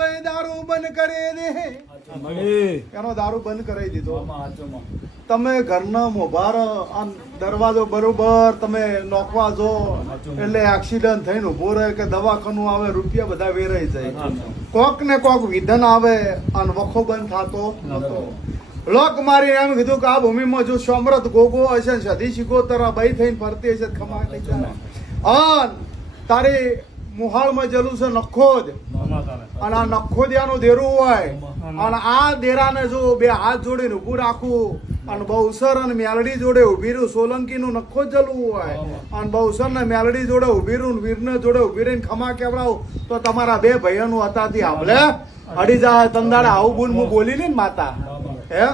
ભાઈ દારૂ બંધ કરી દે એનો દારૂ બંધ કરી દીધો. તમે ઘરના મોભાર આ દરવાજો બરોબર તમે નોખવા જો એટલે એક્સિડન્ટ થઈને ઉભો રહે કે દવાખાનું આવે રૂપિયા બધા વેરાઈ જાય. કોક ને કોક વિધન આવે અને વખો બંધ થતો નતો. લોક મારી એમ કીધું કે આ ભૂમિમાં જો સમૃદ્ધ ગોગો હશે ને સધી શિકોતર ભાઈ થઈને ફરતી હશે ખમા થઈ જાય. અન તારી મુહાળમાં જલું છે નખોદ અને આ નખોદિયાનું દેરું હોય અને આ દેરાને જો બે હાથ જોડીને ઊભું રાખવું અને બહુસર અને મેલડી જોડે ઊભી રહ્યું. સોલંકી નું નખો જલવું હોય અને બહુસર ને મેલડી જોડે ઊભી રહ્યું, વીરને જોડે ઊભી રહીને ખમા કેવડાવું તો તમારા બે ભાઈઓનું હતાથી આભલે અડી જાય. તંદાડે આવું બોલ હું બોલી ને માતા હે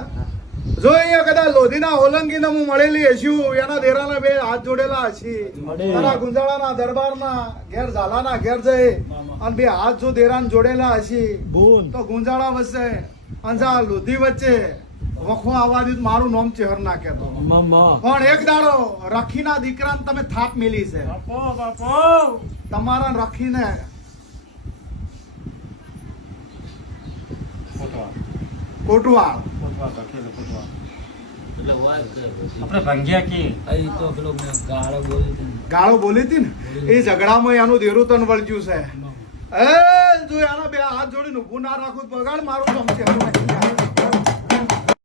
જો અહીંયા કદાચ લોધીના ઓલંગીને હું મળેલી હશું એના દેરાને બે હાથ જોડેલા હશી. તારા ગુંજાળાના દરબારના ઘેર ઝાલાના ઘેર જઈ અને બે હાથ જો દેરાને જોડેલા હશી તો ગુંજાળા વચ્ચે અંજા લોધી વચ્ચે વખો આવવા દીધું મારું નામ ચહેર ના કેતો. પણ એક દાડો રખીના દીકરાને તમે થાપ મેલી છે તમારા રખીને કોટવાળ ગાળો બોલી હતી ને એ ઝઘડામાં એનું દેરું તન વળગ્યું છે. એ જો એના બે હાથ જોડીને ઊભું ના રાખું પગાડ મારું નામ ચહેરું